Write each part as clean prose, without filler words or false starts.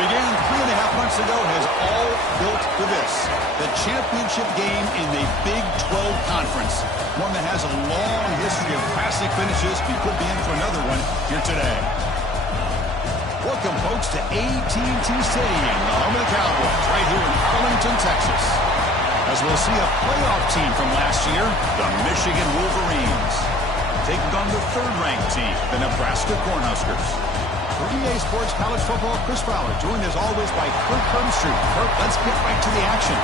began 3.5 months ago has all built to this. The championship game in the Big 12 Conference. One that has a long history of classic finishes. We could be in for another one here today. Welcome, folks, to AT&T Stadium, the home of the Cowboys, right here in Arlington, Texas. As we'll see a playoff team from last year, the Michigan Wolverines, taking on the third-ranked team, the Nebraska Cornhuskers. For EA Sports College Football, Chris Fowler, joined as always by Kirk Herbstreit. Kirk, let's get right to the action.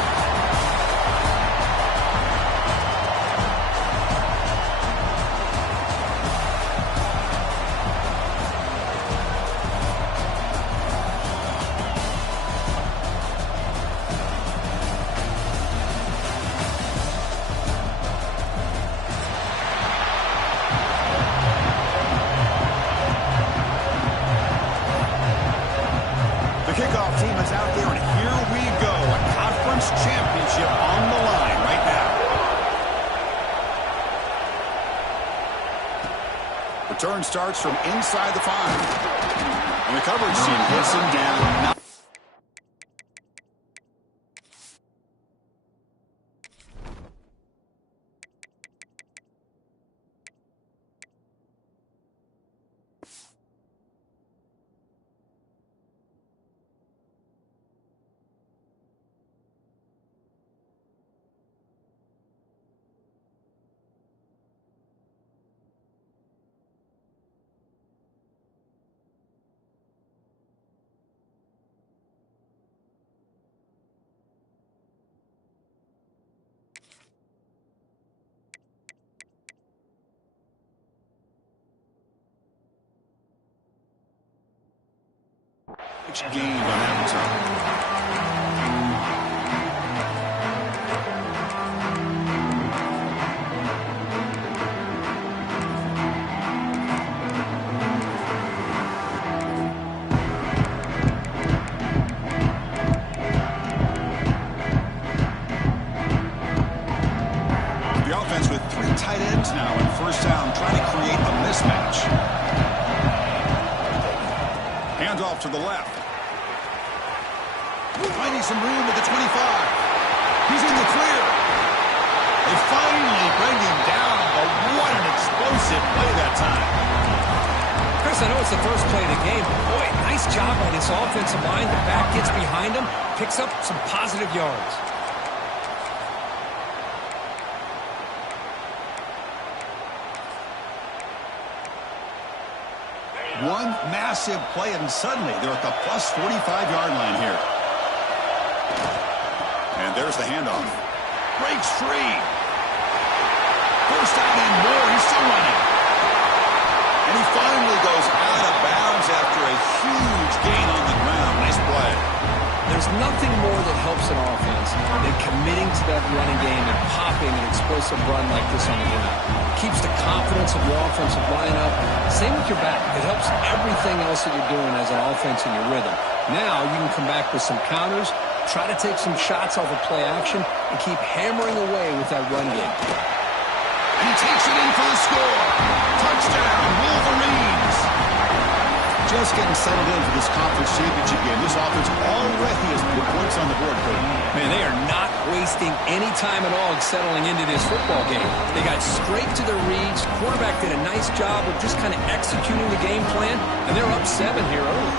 Kickoff team is out there, and here we go. A conference championship on the line right now. Return starts from inside the 5. And the coverage team hits him down. Gained on that return. The offense with 3 tight ends now in first down, trying to create a mismatch. Hands off to the left. Finding some room at the 25. He's in the clear. They finally bring him down, but what an explosive play that time. Chris, I know it's the first play of the game, but boy, nice job by this offensive line. The back gets behind him, picks up some positive yards. One massive play, and suddenly they're at the plus 45-yard line here. And there's the handoff. Breaks free. First down and more. He's still running. And he finally goes out of bounds after a huge gain on the ground. Nice play. There's nothing more that helps an offense than committing to that running game and popping an explosive run like this on the ground. Keeps the confidence of your offensive lineup. Same with your back. It helps everything else that you're doing as an offense in your rhythm. Now you can come back with some counters, try to take some shots off of play action, and keep hammering away with that run game. And he takes it in for the score. Touchdown, Wolverines. Just getting settled in for this conference championship game. This offense already has put points on the board, Cody. Man, they are not wasting any time at all settling into this football game. They got straight to their reads. Quarterback did a nice job of just kind of executing the game plan, and they're up 7 here early.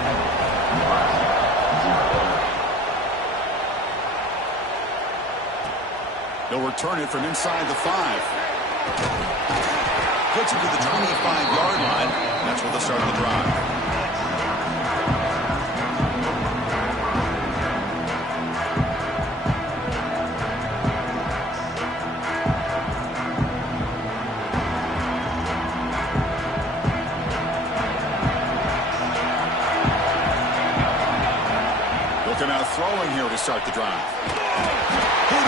They'll return it from inside the 5. Gets it to the 25-yard line. That's where they'll start the drive. Looking out throwing here to start the drive.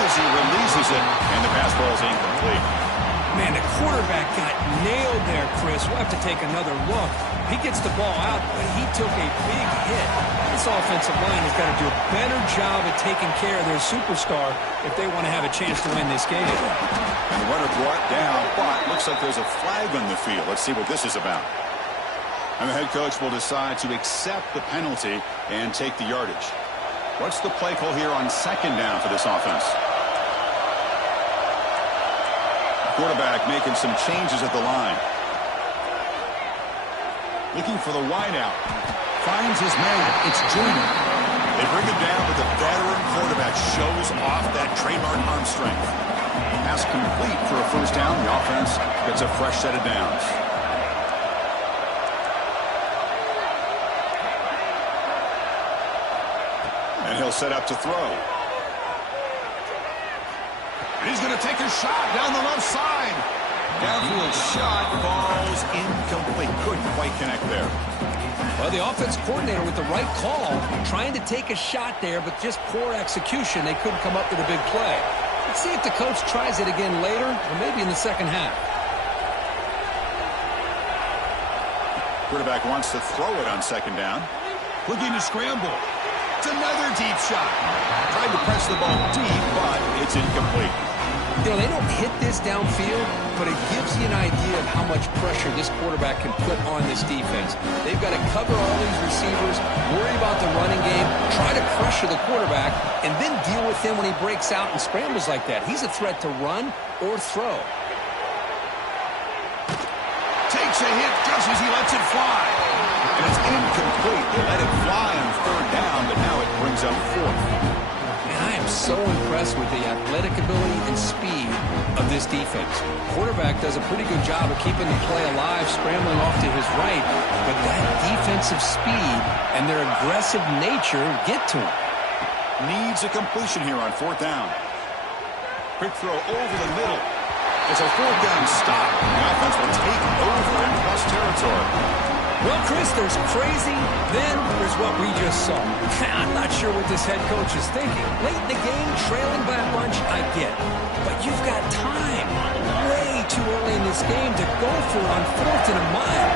He releases it, and the pass ball is incomplete. Man, the quarterback got nailed there, Chris. We'll have to take another look. He gets the ball out, but he took a big hit. This offensive line has got to do a better job at taking care of their superstar if they want to have a chance to win this game. And the runner brought down, but looks like there's a flag on the field. Let's see what this is about. And the head coach will decide to accept the penalty and take the yardage. What's the play call here on second down for this offense? Quarterback making some changes at the line. Looking for the wideout. Finds his man. It's Junior. They bring him down, but the veteran quarterback shows off that trademark arm strength. Pass complete for a first down. The offense gets a fresh set of downs. And he'll set up to throw. And he's going to take a shot down the left side. Downfield shot falls incomplete. Couldn't quite connect there. Well, the offense coordinator with the right call, trying to take a shot there, but just poor execution. They couldn't come up with a big play. Let's see if the coach tries it again later, or maybe in the second half. Quarterback wants to throw it on second down. Looking to scramble. It's another deep shot. Tried to press the ball deep, but it's incomplete. You know, they don't hit this downfield, but it gives you an idea of how much pressure this quarterback can put on this defense. They've got to cover all these receivers, worry about the running game, try to pressure the quarterback, and then deal with him when he breaks out and scrambles like that. He's a threat to run or throw. Takes a hit just as he lets it fly. And it's incomplete. They let it fly on third down, but now it brings up fourth. I am so impressed with the athletic ability and speed of this defense. Quarterback does a pretty good job of keeping the play alive, scrambling off to his right, but that defensive speed and their aggressive nature get to him. Needs a completion here on fourth down. Quick throw over the middle. It's a fourth down stop. The offense will take over in plus territory. Well, Chris, there's crazy, then there's what we just saw. I'm not sure what this head coach is thinking. Late in the game, trailing by a bunch, I get it. But you've got time, way too early in this game, to go for it on fourth and a mile.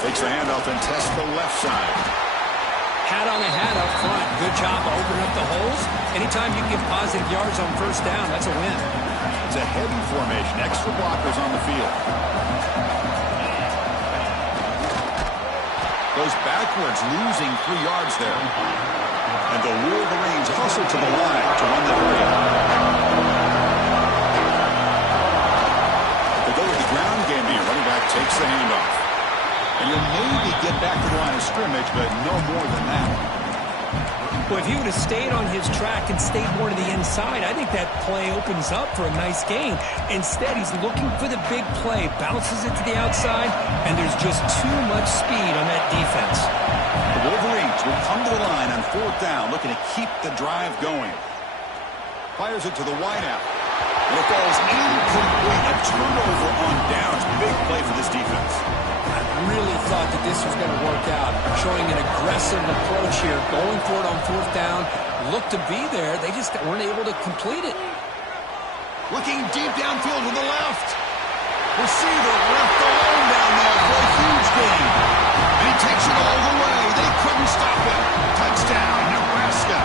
Takes the handoff and tests the left side. Hat on the hat up front. Good job of opening up the holes. Anytime you get positive yards on first down, that's a win. It's a heavy formation. Extra blockers on the field. Goes backwards, losing 3 yards there. And the Wolverines hustle to the line to run the play. They go with the ground game here. Running back takes the handoff. And you'll maybe get back to the line of scrimmage, but no more than that. Well, if he would have stayed on his track and stayed more to the inside, I think that play opens up for a nice gain. Instead, he's looking for the big play, bounces it to the outside, and there's just too much speed on that defense. The Wolverines will come to the line on fourth down, looking to keep the drive going. Fires it to the wideout. And it falls incomplete. A turnover on downs. Big play for this defense. I really thought that this was going to work out, showing an aggressive approach here, going for it on fourth down, looked to be there. They just weren't able to complete it. Looking deep downfield to the left. Receiver left alone down there for a huge gain. And he takes it all the way. They couldn't stop him. Touchdown, Nebraska.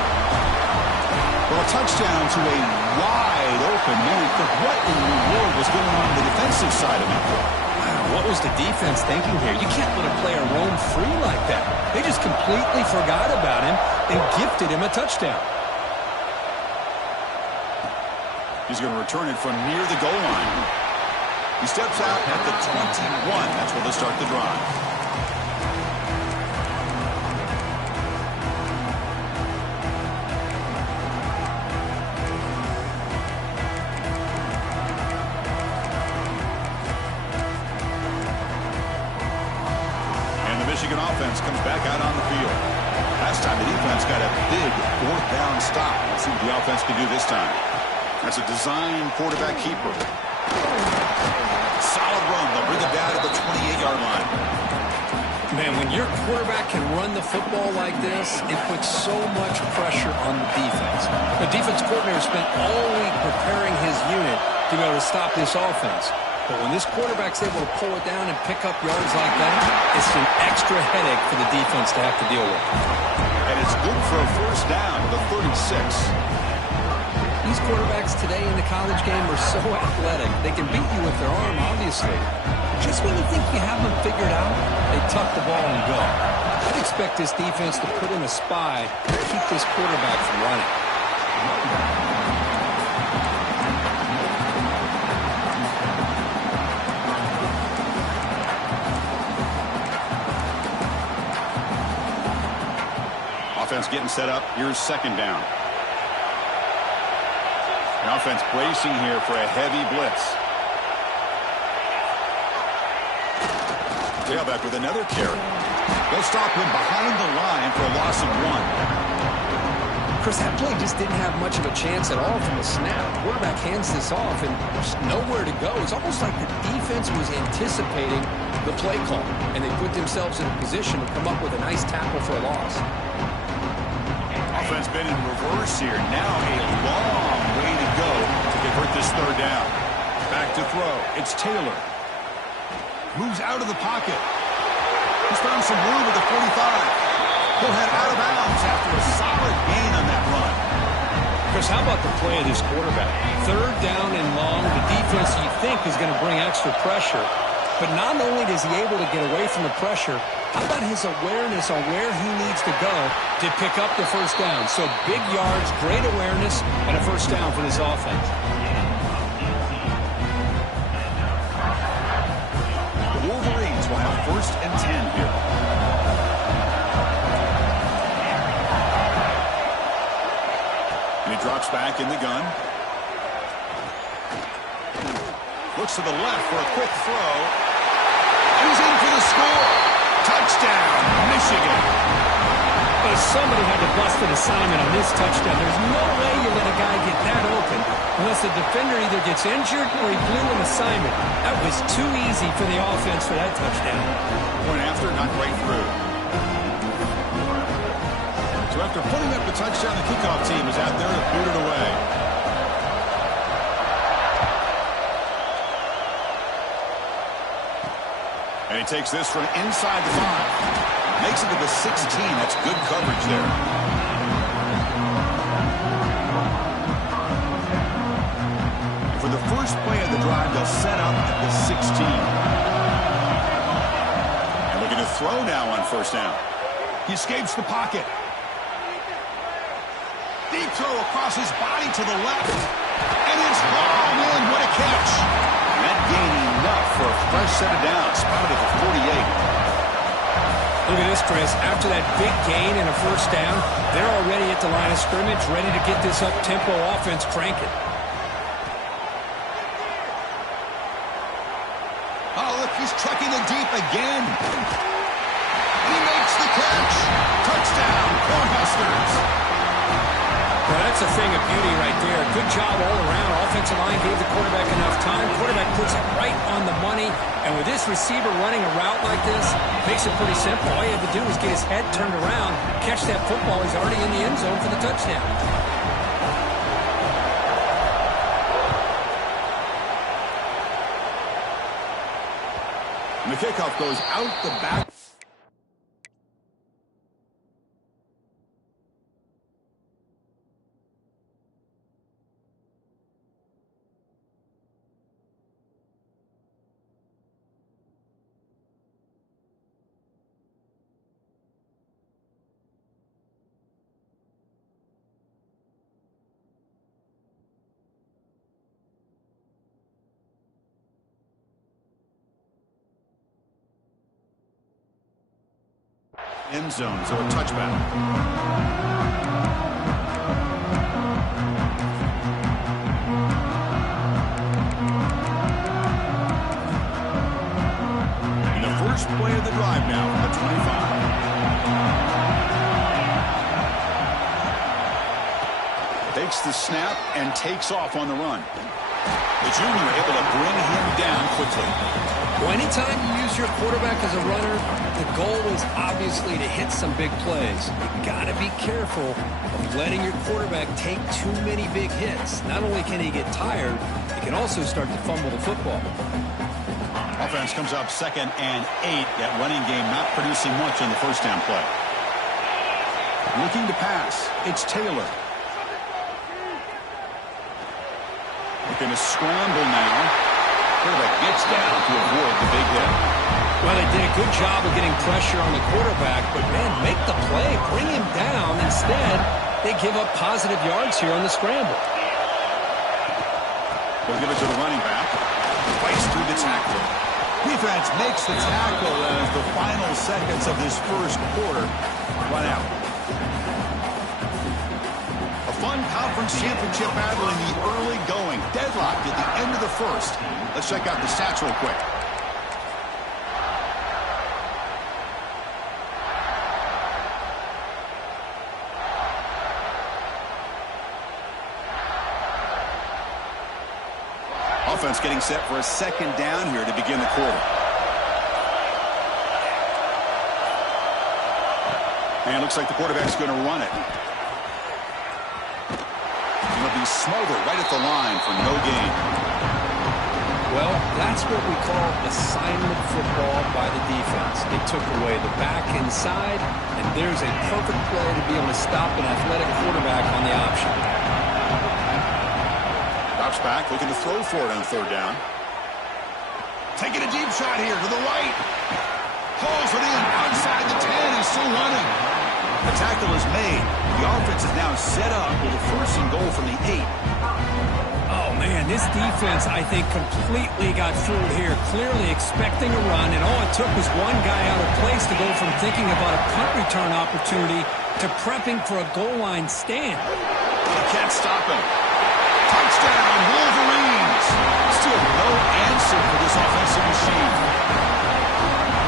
Well, a touchdown to a wide open man. But what in the world was going on the defensive side of that play? What was the defense thinking here? You can't let a player roam free like that. They just completely forgot about him and gifted him a touchdown. He's going to return it from near the goal line. He steps out at the 21. That's where they'll start the drive. Michigan offense comes back out on the field. Last time the defense got a big fourth down stop. Let's see what the offense can do this time. That's a design quarterback keeper. Solid run. They'll bring it down to the 28-yard line. Man, when your quarterback can run the football like this, it puts so much pressure on the defense. The defense coordinator spent all week preparing his unit to be able to stop this offense. But when this quarterback's able to pull it down and pick up yards like that, it's an extra headache for the defense to have to deal with. And it's good for a first down to the 36. These quarterbacks today in the college game are so athletic. They can beat you with their arm, obviously. Just when you think you have them figured out, they tuck the ball and go. I'd expect this defense to put in a spy to keep this quarterback from running. Offense getting set up. Here's second down. The offense bracing here for a heavy blitz. Tailback with another carry. They'll stop him behind the line for a loss of 1. Chris, that play just didn't have much of a chance at all from the snap. The quarterback hands this off, and there's nowhere to go. It's almost like the defense was anticipating the play call, and they put themselves in a position to come up with a nice tackle for a loss. Offense been in reverse here. Now a long way to go to convert this third down. Back to throw. It's Taylor. Moves out of the pocket. He's found some room at the 45. He'll head out of bounds after a solid gain on that run. Chris, how about the play of this quarterback? Third down and long. The defense, you think, is going to bring extra pressure. But not only is he able to get away from the pressure, how about his awareness on where he needs to go to pick up the first down? So big yards, great awareness, and a first down for this offense. The Wolverines will have 1st and 10 here. And he drops back in the gun. Looks to the left for a quick throw. He's in for the score. Touchdown, Michigan. But somebody had to bust an assignment on this touchdown. There's no way you let a guy get that open unless the defender either gets injured or he blew an assignment. That was too easy for the offense for that touchdown. Point after, not right through. So after putting up the touchdown, the kickoff team is out there to boot it away. And he takes this from inside the 5. Makes it to the 16. That's good coverage there. And for the first play of the drive, they'll set up at the 16. And looking to throw now on first down. He escapes the pocket. Deep throw across his body to the left. And it's long in. What a catch. That gained enough for a fresh set of downs. Spotted at the 48. Look at this, Chris. After that big gain and a first down, they're already at the line of scrimmage, ready to get this up-tempo offense cranking. Oh, look, he's trucking it deep again. He makes the catch. Touchdown, Cornhuskers. Well, that's a thing of beauty right there. Good job all around. Offensive line gave the quarterback enough time. Quarterback puts it right on the money. And with this receiver running a route like this, makes it pretty simple. All you have to do is get his head turned around, catch that football. He's already in the end zone for the touchdown. And the kickoff goes out the back. End zone, so a touchback. And the first play of the drive now from the 25. Takes the snap and takes off on the run. The junior able to bring him down quickly. Well, anytime you use your quarterback as a runner, the goal is obviously to hit some big plays. You got to be careful of letting your quarterback take too many big hits. Not only can he get tired, he can also start to fumble the football. Offense comes up 2nd and 8. That running game not producing much on the first down play. Looking to pass. It's Taylor. Looking to scramble now. Quarterback gets down to avoid the big hit. Well, they did a good job of getting pressure on the quarterback, but, man, make the play. Bring him down. Instead, they give up positive yards here on the scramble. They'll give it to the running back. Fights through the tackle. Defense makes the tackle as the final seconds of this first quarter run out. A fun conference championship battle in the early going. Deadlocked at the end of the first. Let's check out the stats real quick. Offense getting set for a second down here to begin the quarter. And it looks like the quarterback's going to run it. He'll be smothered right at the line for no gain. Well, that's what we call assignment football by the defense. They took away the back inside, and there's a perfect play to be able to stop an athletic quarterback on the option. Drops back, looking to throw for it on third down. Taking a deep shot here to the right. Hauls it in outside the 10. He's still running. The tackle is made. The offense is now set up with a first and goal from the 8. Oh, man, this defense, I think, completely got fooled here. Clearly expecting a run, and all it took was one guy out of place to go from thinking about a punt return opportunity to prepping for a goal line stand. They can't stop him. Touchdown, Wolverines. Still no answer for this offensive machine.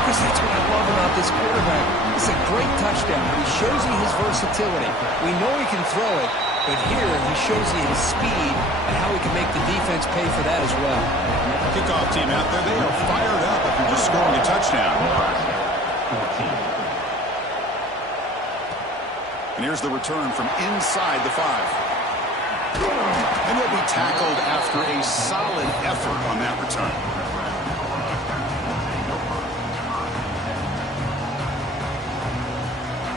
Because that's what I love about this quarterback. It's a great touchdown. He shows you his versatility. We know he can throw it, but here he shows you his speed and how he can make the defense pay for that as well. Kickoff team out there, they are fired up after just scoring a touchdown. And here's the return from inside the 5. And he'll be tackled after a solid effort on that return.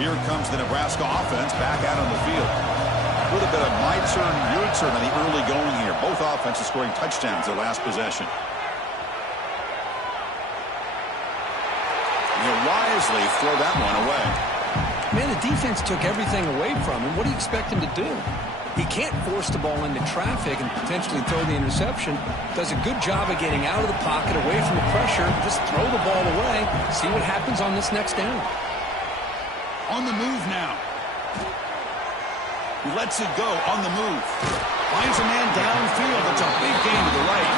Here comes the Nebraska offense back out on the field. A little bit of my turn, your turn in the early going here. Both offenses scoring touchdowns their last possession. And he'll wisely throw that one away. Man, the defense took everything away from him. What do you expect him to do? He can't force the ball into traffic and potentially throw the interception. Does a good job of getting out of the pocket, away from the pressure. Just throw the ball away. See what happens on this next down. On the move now. He lets it go on the move. Finds a man downfield. It's a big gain to the right.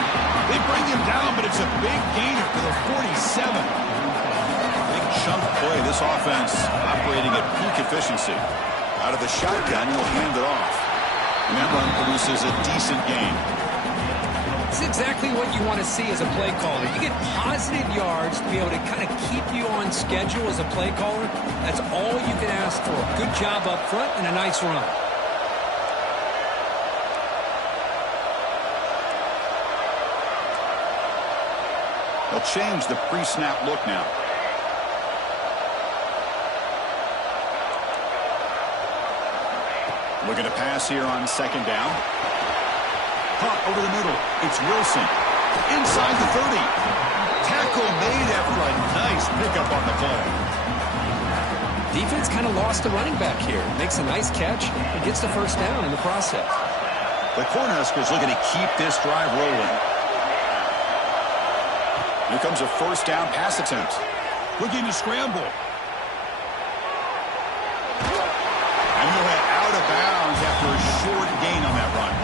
They bring him down, but it's a big gainer to the 47. Big chunk play. This offense operating at peak efficiency. Out of the shotgun, he'll hand it off. And that run produces a decent gain. It's exactly what you want to see as a play caller. You get positive yards to be able to kind of keep you on schedule as a play caller. That's all you can ask for. Good job up front and a nice run. They'll change the pre-snap look now. Looking to pass here on second down. Pump over the middle. It's Wilson. Inside the 30. Tackle made after a nice pickup on the play. Defense kind of lost the running back here. Makes a nice catch and gets the first down in the process. The Cornhuskers looking to keep this drive rolling. Here comes a first down pass attempt. Looking to scramble. And he'll head out of bounds after a short gain on that run.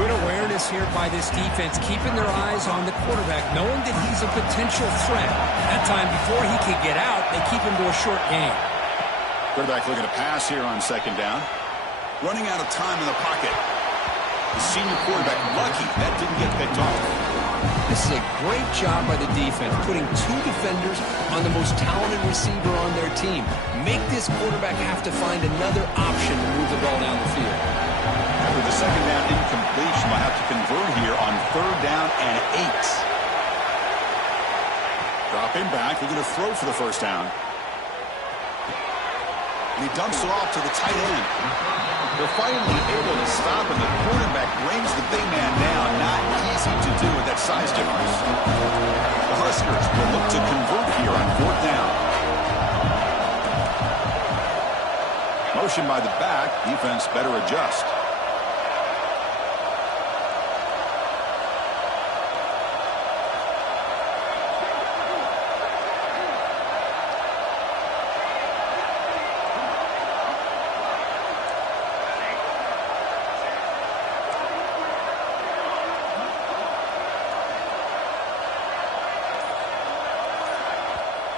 Good awareness here by this defense, keeping their eyes on the quarterback, knowing that he's a potential threat. That time before he could get out, they keep him to a short gain. Quarterback looking to pass here on second down. Running out of time in the pocket. The senior quarterback lucky that didn't get picked off. This is a great job by the defense, putting two defenders on the most talented receiver on their team. Make this quarterback have to find another option to move the ball down the field. After the second down incompletion, they'll have to convert here on third down and 8. Drop him back. They're going to throw for the first down. And he dumps it off to the tight end. They're finally able to stop him. The quarterback brings the big man down, not possession by the back. Defense better adjust.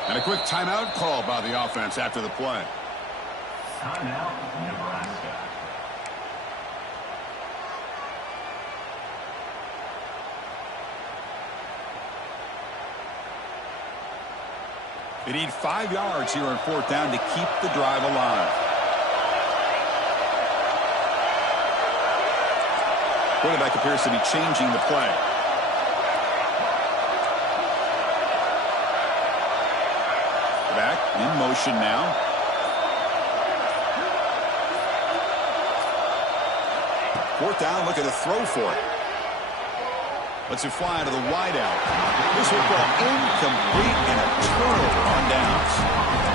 And a quick timeout call by the offense after the play. Timeout, Nebraska. They need 5 yards here on 4th down to keep the drive alive. Quarterback appears to be changing the play. Back in motion now. Fourth down, looking to throw for it. Lets it fly to the wideout. This will go incomplete and a turnover on downs.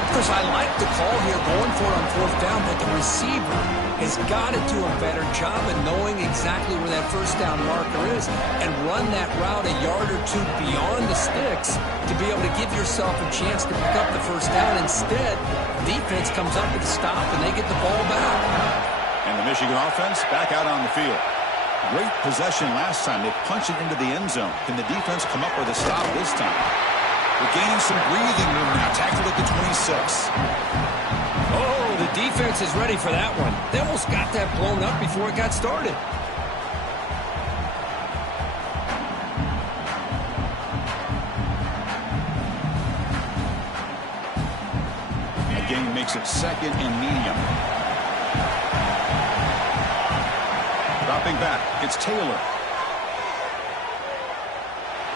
Chris, I like the call here going for it on 4th down, but the receiver has got to do a better job of knowing exactly where that 1st down marker is and run that route a yard or two beyond the sticks to be able to give yourself a chance to pick up the 1st down. Instead, defense comes up with a stop and they get the ball back. And the Michigan offense back out on the field. Great possession last time. They punched it into the end zone. Can the defense come up with a stop this time? We're gaining some breathing room now. Tackled at the 26. Oh, the defense is ready for that one. They almost got that blown up before it got started. The game makes it 2nd and medium. Dropping back, it's Taylor.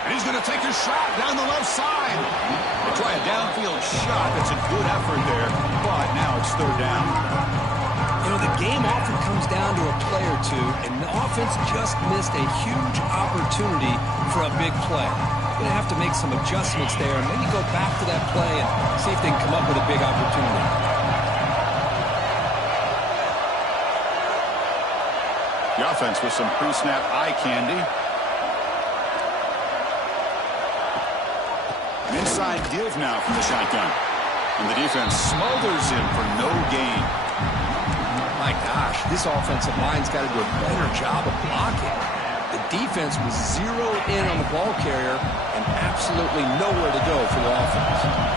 And he's going to take a shot down the left side. They try a downfield shot. That's a good effort there, but now it's 3rd down. You know, the game often comes down to a play or two, and the offense just missed a huge opportunity for a big play. You're going to have to make some adjustments there and maybe go back to that play and see if they can come up with a big opportunity. The offense with some pre-snap eye candy. An inside give now from the shotgun. And the defense smothers him for no gain. My gosh, this offensive line's got to do a better job of blocking. The defense was zeroed in on the ball carrier and absolutely nowhere to go for the offense.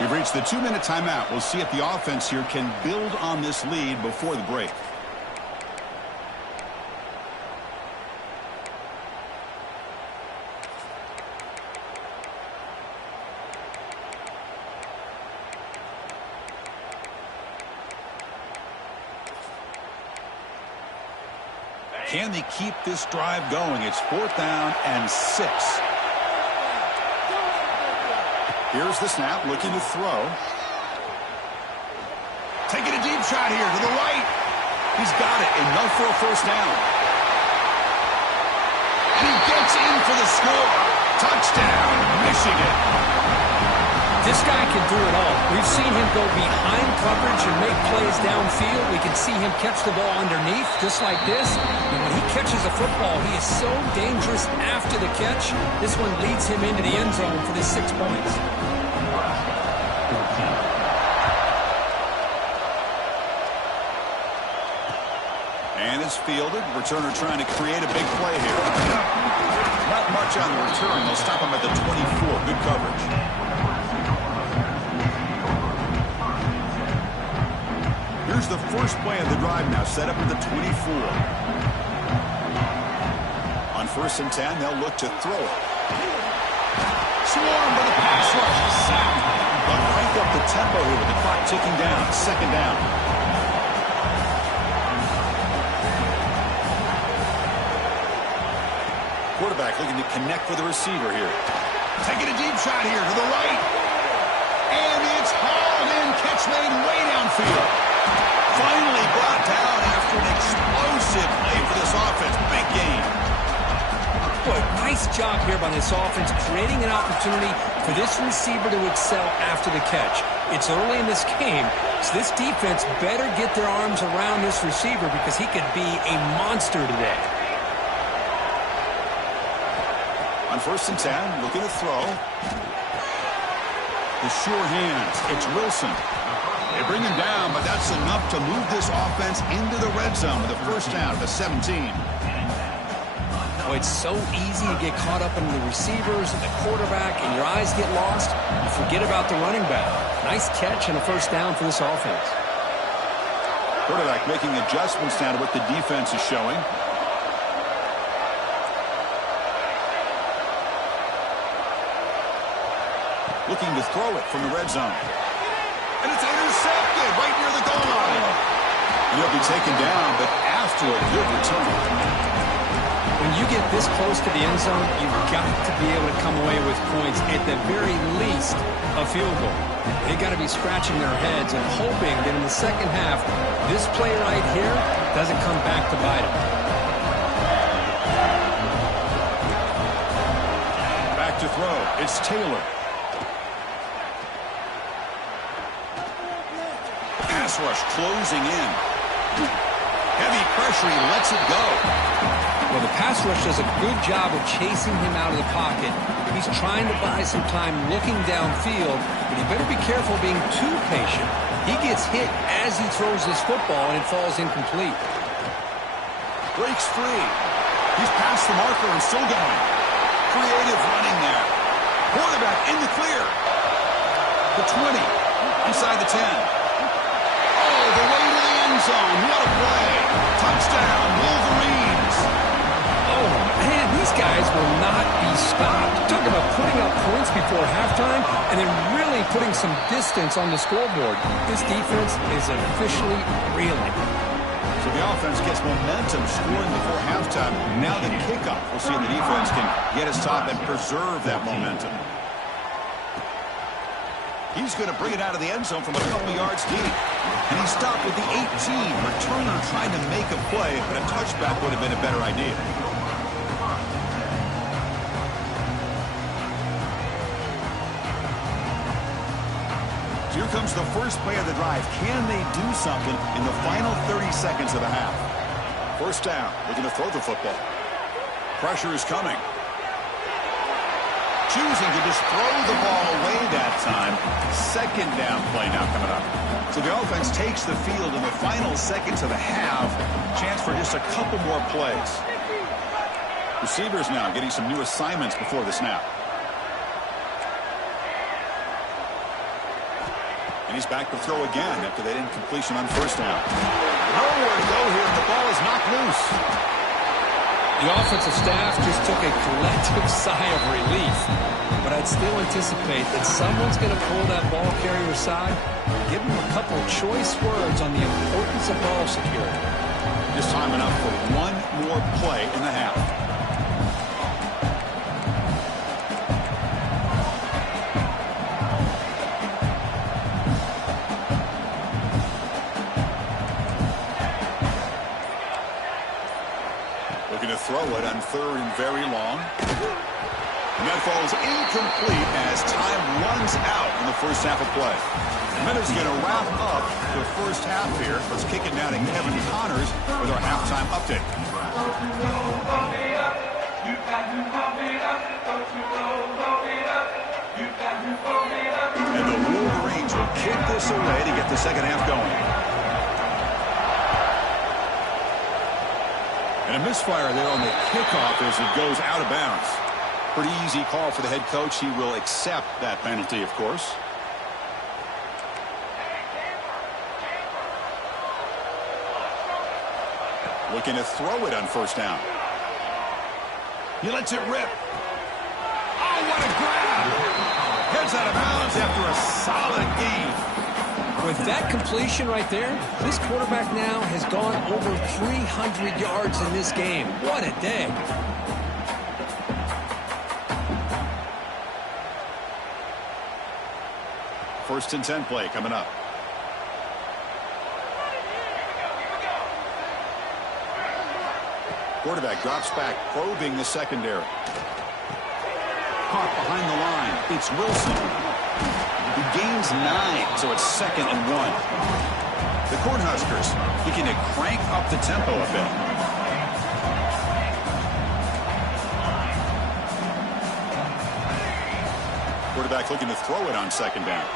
We've reached the 2-minute timeout. We'll see if the offense here can build on this lead before the break. Can they keep this drive going? It's 4th down and 6. Here's the snap, looking to throw. Taking a deep shot here to the right. He's got it, enough for a 1st down. And he gets in for the score. Touchdown, Michigan. This guy can do it all. We've seen him go behind coverage and make plays downfield. We can see him catch the ball underneath, just like this. And when he catches a football, he is so dangerous after the catch. This one leads him into the end zone for the 6 points. And it's fielded. Returner trying to create a big play here. Not much on the return. They'll stop him at the 24. Good coverage. Here's the first play of the drive now, set up at the 24. On 1st and 10, they'll look to throw it. Swarmed by the pass rush. Sack. They'll crank up the tempo here with the clock ticking down. 2nd down. Quarterback looking to connect with the receiver here. Taking a deep shot here to the right. And it's high. hauled in, catch made way downfield. Finally brought down after an explosive play for this offense. Big game. Boy, nice job here by this offense, creating an opportunity for this receiver to excel after the catch. It's early in this game, so this defense better get their arms around this receiver because he could be a monster today. On 1st and 10, looking to throw. The sure hands. It's Wilson. They bring him down, but that's enough to move this offense into the red zone with a first down at the 17. Oh, it's so easy to get caught up in the receivers and the quarterback, and your eyes get lost. You forget about the running back. Nice catch and a first down for this offense. Quarterback making adjustments now to what the defense is showing. Looking to throw it from the red zone. And it's intercepted right near the goal line. And he'll be taken down, but after a good return. When you get this close to the end zone, you've got to be able to come away with points, at the very least, a field goal. They got to be scratching their heads and hoping that in the second half, this play right here doesn't come back to bite them. Back to throw. It's Taylor. Pass rush closing in. Heavy pressure, he lets it go. Well, the pass rush does a good job of chasing him out of the pocket. He's trying to buy some time looking downfield, but he better be careful being too patient. He gets hit as he throws this football, and it falls incomplete. Breaks free. He's past the marker and still going. Creative running there. Quarterback in the clear. The 20. Inside the 10. Oh, the way to the end zone. What a play. Touchdown, Wolverines. Oh, man, these guys will not be stopped. Talk about putting up points before halftime and then really putting some distance on the scoreboard. This defense is officially reeling. So the offense gets momentum scoring before halftime. Now the kickoff. We'll see if the defense can get his top and preserve that momentum. He's going to bring it out of the end zone from a couple yards deep. And he stopped with the 18. Returner trying to make a play, but a touchback would have been a better idea. So here comes the first play of the drive. Can they do something in the final 30 seconds of the half? First down. Looking to throw the football. Pressure is coming. Choosing to just throw the ball away that time. Second down play now coming up. So the offense takes the field in the final seconds of the half. Chance for just a couple more plays. Receivers now getting some new assignments before the snap. And he's back to throw again after that incompletion on first down. Nowhere to go here, and the ball is knocked loose. The offensive staff just took a collective sigh of relief, but I'd still anticipate that someone's going to pull that ball carrier aside and give him a couple choice words on the importance of ball security. Just time enough for one more play in the half. Looking to throw it on third and very long. And that falls incomplete as time runs out in the first half of play. Minutes going to wrap up the first half here. Let's kick it now to Kevin Connors with our halftime update. And the Wolverines will kick this away to get the second half going. And a misfire there on the kickoff as it goes out of bounds. Pretty easy call for the head coach. He will accept that penalty, of course. Looking to throw it on first down. He lets it rip. Oh, what a grab! Heads out of bounds after a solid gain. With that completion right there, this quarterback now has gone over 300 yards in this game. What a day. First and 10 play coming up. Quarterback drops back, probing the secondary. Caught behind the line. It's Wilson. He gains 9, so it's 2nd and 1. The Cornhuskers looking to crank up the tempo a bit. Quarterback looking to throw it on 2nd down.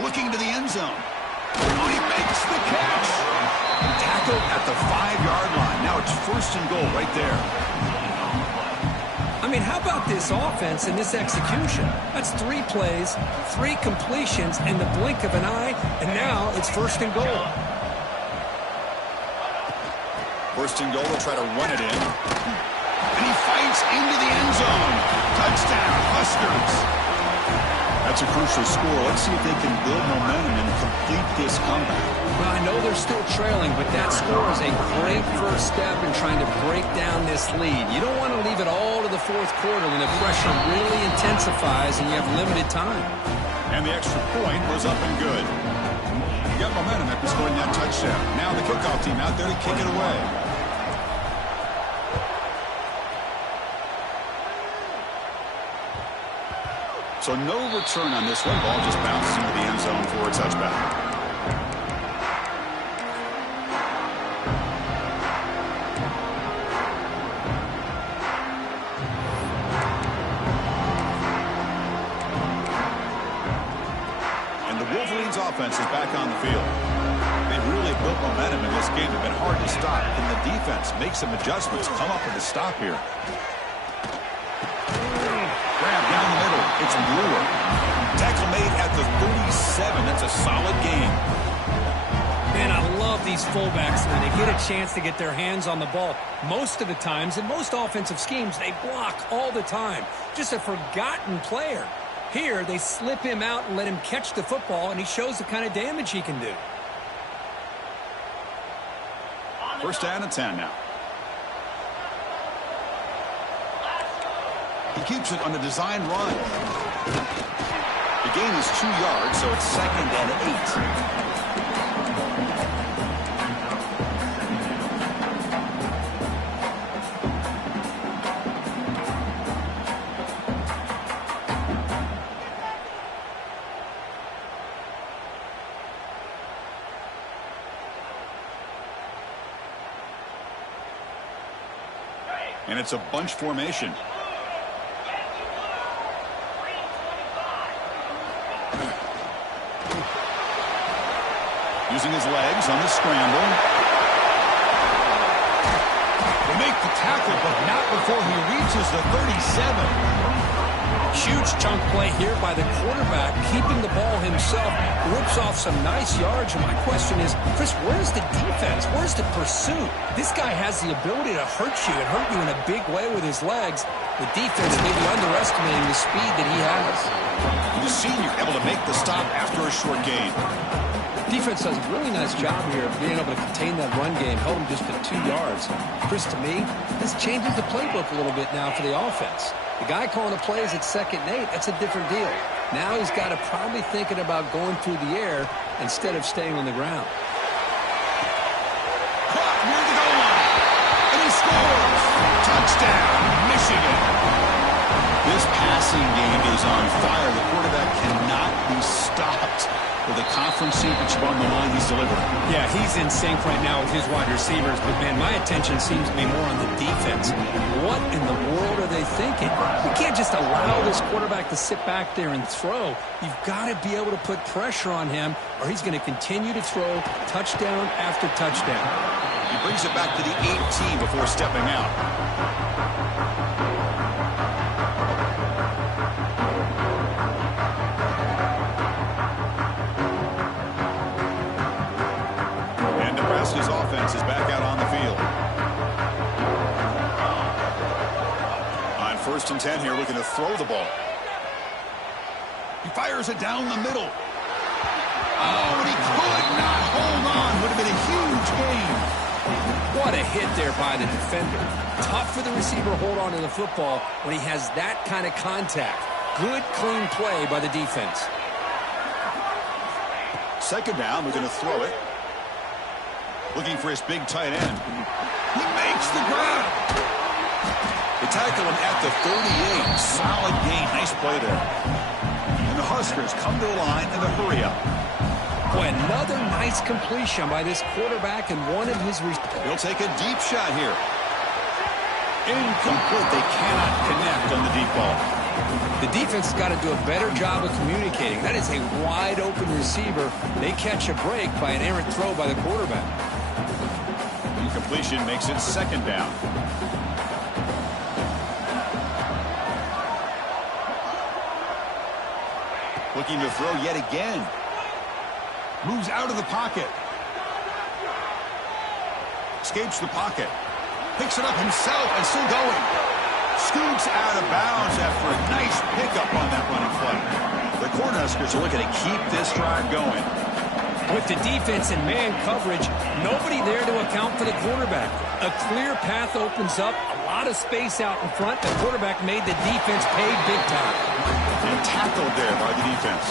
Looking to the end zone. Oh, he makes the catch. Tackled at the 5-yard line. Now it's 1st and goal right there. I mean, how about this offense and this execution? That's 3 plays, 3 completions in the blink of an eye, and now it's 1st and goal. 1st and goal, they'll try to run it in. And he fights into the end zone. Touchdown, Huskers. That's a crucial score. Let's see if they can build momentum and complete this comeback. Well, I know they're still trailing, but that score is a great first step in trying to break down this lead. You don't want to leave it all to the 4th quarter when the pressure really intensifies and you have limited time. And the extra point was up and good. You got momentum after scoring that touchdown. Now the kickoff team out there to kick it away. So no return on this one. Ball just bounces into the end zone for a touchback. And the Wolverines offense is back on the field. They've really built momentum in this game. It's been hard to stop. Can the defense make some adjustments, come up with a stop here? Down the middle, it's Brewer. Tackle made at the 37. That's a solid game. Man, I love these fullbacks when they get a chance to get their hands on the ball. Most of the times, in most offensive schemes, they block all the time. Just a forgotten player. Here, they slip him out and let him catch the football, and he shows the kind of damage he can do. 1st down and 10 now. He keeps it on the design run. The gain is 2 yards, so it's 2nd and 8. And it's a bunch formation. Using his legs on the scramble. They make the tackle, but not before he reaches the 37. Huge chunk play here by the quarterback, keeping the ball himself, rips off some nice yards. And my question is, Chris, where's the defense? Where's the pursuit? This guy has the ability to hurt you and hurt you in a big way with his legs. The defense may be underestimating the speed that he has. The senior able to make the stop after a short gain. Defense does a really nice job here of being able to contain that run game, held him just at 2 yards. Chris, to me, this changes the playbook a little bit now for the offense. The guy calling the plays at 2nd and 8, that's a different deal. Now he's got to probably thinking about going through the air instead of staying on the ground. Caught near the goal line. And he scores. Touchdown, Michigan. This passing game is on fire. The quarterback cannot be stopped. With the conference championship on the line, he's delivering. Yeah, he's in sync right now with his wide receivers. But, man, my attention seems to be more on the defense. What in the world are they thinking? You can't just allow this quarterback to sit back there and throw. You've got to be able to put pressure on him, or he's going to continue to throw touchdown after touchdown. He brings it back to the 18 before stepping out. Nebraska's offense is back out on the field. On 1st and 10 here, looking to throw the ball. He fires it down the middle. Oh, and he could not hold on. Would have been a huge gain. What a hit there by the defender. Tough for the receiver to hold on to the football when he has that kind of contact. Good, clean play by the defense. second down, looking to throw it. Looking for his big tight end. He makes the grab. They tackle him at the 38. Solid gain. Nice play there. And the Huskers come to the line in the hurry up. Boy, another nice completion by this quarterback and one of his... He'll take a deep shot here. Incomplete. They cannot connect on the deep ball. The defense has got to do a better job of communicating. That is a wide-open receiver. They catch a break by an errant throw by the quarterback. Incompletion makes it second down. Looking to throw yet again. Moves out of the pocket. Escapes the pocket. Picks it up himself and still going. Scoots out of bounds after a nice pickup on that running play. The Cornhuskers are looking to keep this drive going. With the defense and man coverage, nobody there to account for the quarterback. A clear path opens up, a lot of space out in front. The quarterback made the defense pay big time. And tackled there by the defense.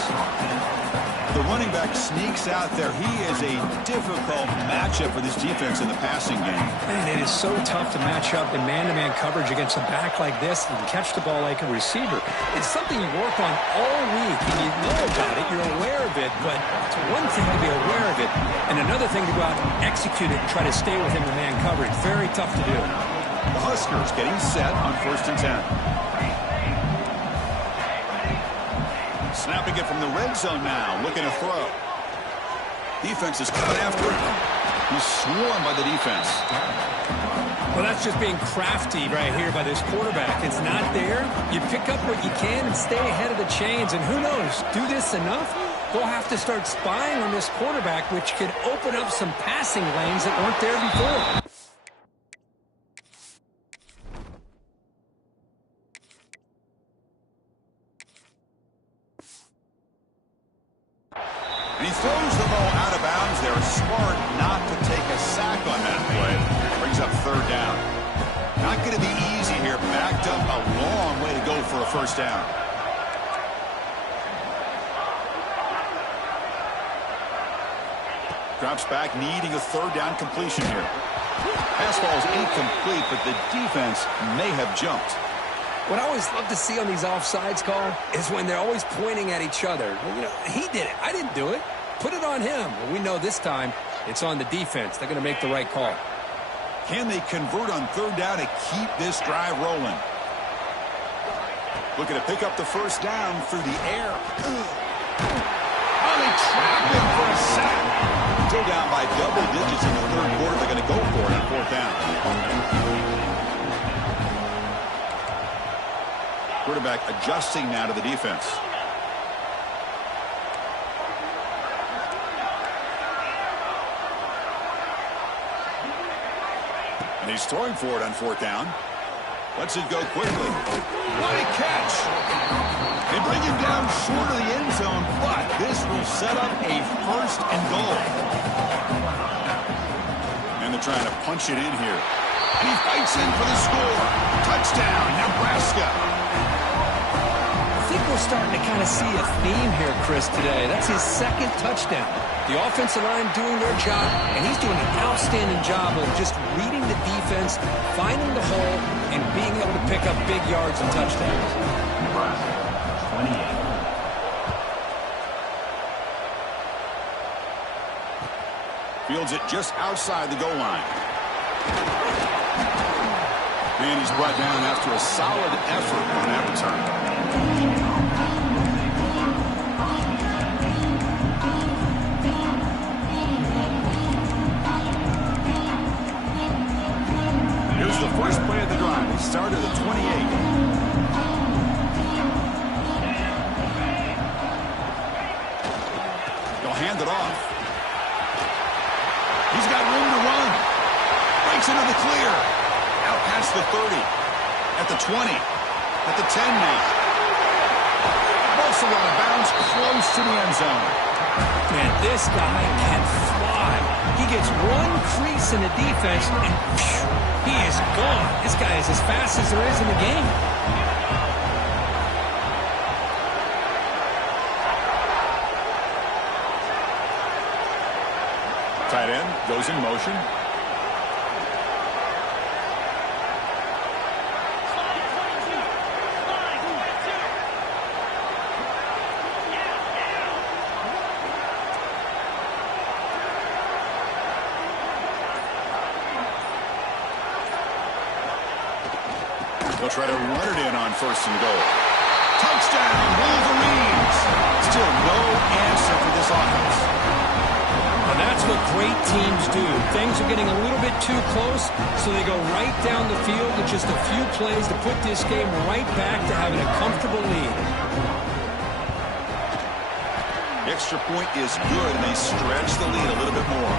The running back sneaks out there. He is a difficult matchup for this defense in the passing game. Man, it is so tough to match up in man-to-man coverage against a back like this and catch the ball like a receiver. It's something you work on all week, and you know about it. You're aware of it, but it's one thing to be aware of it, and another thing to go out and execute it and try to stay with him in man coverage. Very tough to do. The Huskers getting set on 1st and 10. Snapping it from the red zone now, looking to throw. Defense is coming after him. He's swarmed by the defense. Well, that's just being crafty right here by this quarterback. It's not there. You pick up what you can and stay ahead of the chains. And who knows, do this enough, they'll have to start spying on this quarterback, which could open up some passing lanes that weren't there before. And he throws the ball out of bounds there. Smart not to take a sack on that play. Brings up 3rd down. Not going to be easy here. Backed up a long way to go for a 1st down. Drops back, needing a 3rd down completion here. Pass ball is incomplete, but the defense may have jumped. What I always love to see on these offsides call is when they're always pointing at each other. Well, you know, he did it. I didn't do it. Put it on him. Well, we know this time it's on the defense. They're going to make the right call. Can they convert on 3rd down to keep this drive rolling? Looking to pick up the 1st down through the air. Oh, they trap him for a sack. Still down by double digits in the 3rd quarter. They're going to go for it on 4th down. Quarterback adjusting now to the defense. And he's throwing for it on 4th down. Lets it go quickly. What a catch! They bring him down short of the end zone, but this will set up a 1st and goal. And they're trying to punch it in here. And he fights in for the score. Touchdown, Nebraska. I think we're starting to kind of see a theme here, Chris, today. That's his 2nd touchdown. The offensive line doing their job, and he's doing an outstanding job of just reading the defense, finding the hole, and being able to pick up big yards and touchdowns. Nebraska, 28. Fields it just outside the goal line. And he's brought down after a solid effort on that return. Here's the first play of the drive. He started at 28. They'll hand it off. He's got room to run. Breaks into the clear. Out past the 30. At the 20. At the 10 now. Also out of bounds, close to the end zone. Man, this guy can fly. He gets one crease in the defense, and phew, he is gone. This guy is as fast as there is in the game. Tight end goes in motion. They'll try to run it in on 1st and goal. Touchdown, Wolverines! Still no answer for this offense. Now that's what great teams do. Things are getting a little bit too close, so they go right down the field with just a few plays to put this game right back to having a comfortable lead. The extra point is good, and they stretch the lead a little bit more.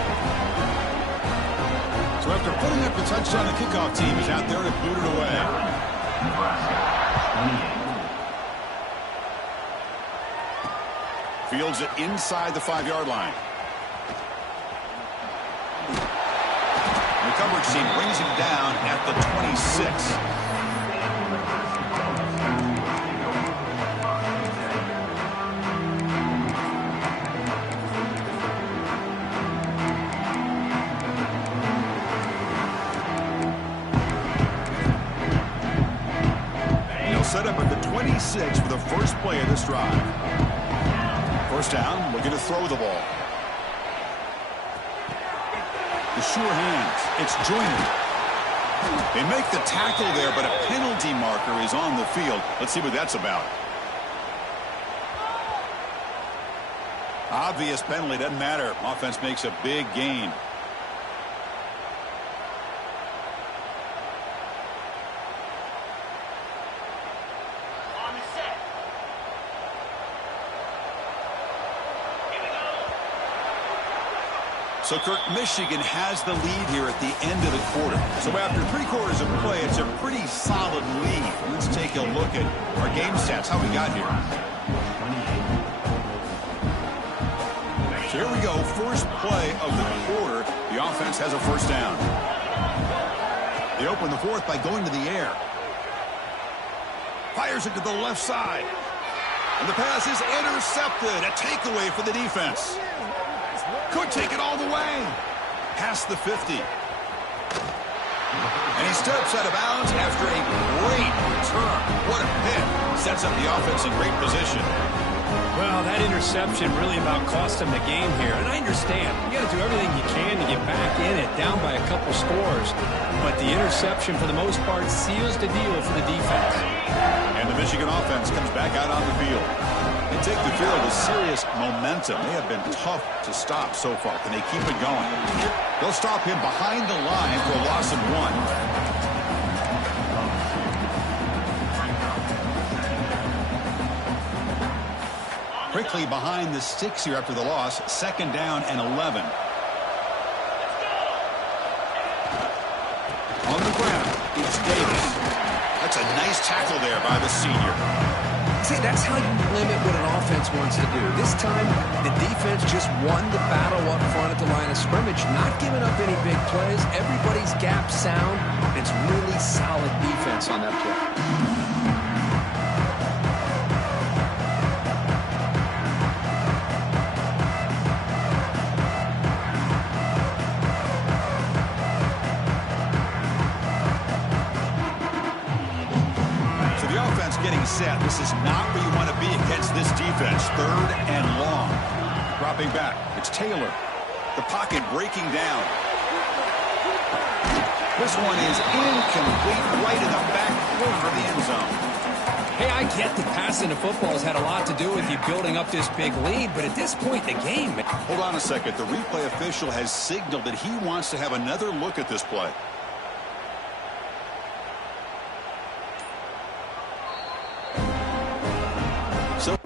So after putting up the touchdown, the kickoff team is out there to boot it away. Fields it inside the 5-yard line. The coverage team brings him down at the 26. Set up at the 26 for the first play of this drive. First down, looking to throw the ball. The sure hands. It's Joyner. They make the tackle there, but a penalty marker is on the field. Let's see what that's about. Obvious penalty, doesn't matter. Offense makes a big gain. So, Kirk, Michigan has the lead here at the end of the quarter. So after 3 quarters of play, it's a pretty solid lead. Let's take a look at our game stats, how we got here. So here we go, first play of the quarter. The offense has a first down. They open the fourth by going to the air. Fires it to the left side. And the pass is intercepted. A takeaway for the defense. Could take it all the way. Past the 50. And he steps out of bounds after a great return. What a hit. Sets up the offense in great position. Well, that interception really about cost him the game here. And I understand. You got to do everything you can to get back in it, down by a couple scores. But the interception, for the most part, seals the deal for the defense. And the Michigan offense comes back out on the field. They take the field with serious momentum. They have been tough to stop so far. Can they keep it going? They'll stop him behind the line for a loss of 1. Quickly behind the sticks here after the loss. 2nd down and 11. On the ground, it's Davis. That's a nice tackle there by the senior. See, that's how you limit what an offense wants to do. This time, the defense just won the battle up front at the line of scrimmage, not giving up any big plays. Everybody's gap sound. It's really solid defense on that play. Getting set. This is not where you want to be against this defense. 3rd and long. Dropping back. It's Taylor. The pocket breaking down. This one is incomplete, right in the back corner of the end zone. Hey, I get that passing the football has had a lot to do with you building up this big lead, but at this point in the game... Hold on a second. The replay official has signaled that he wants to have another look at this play. So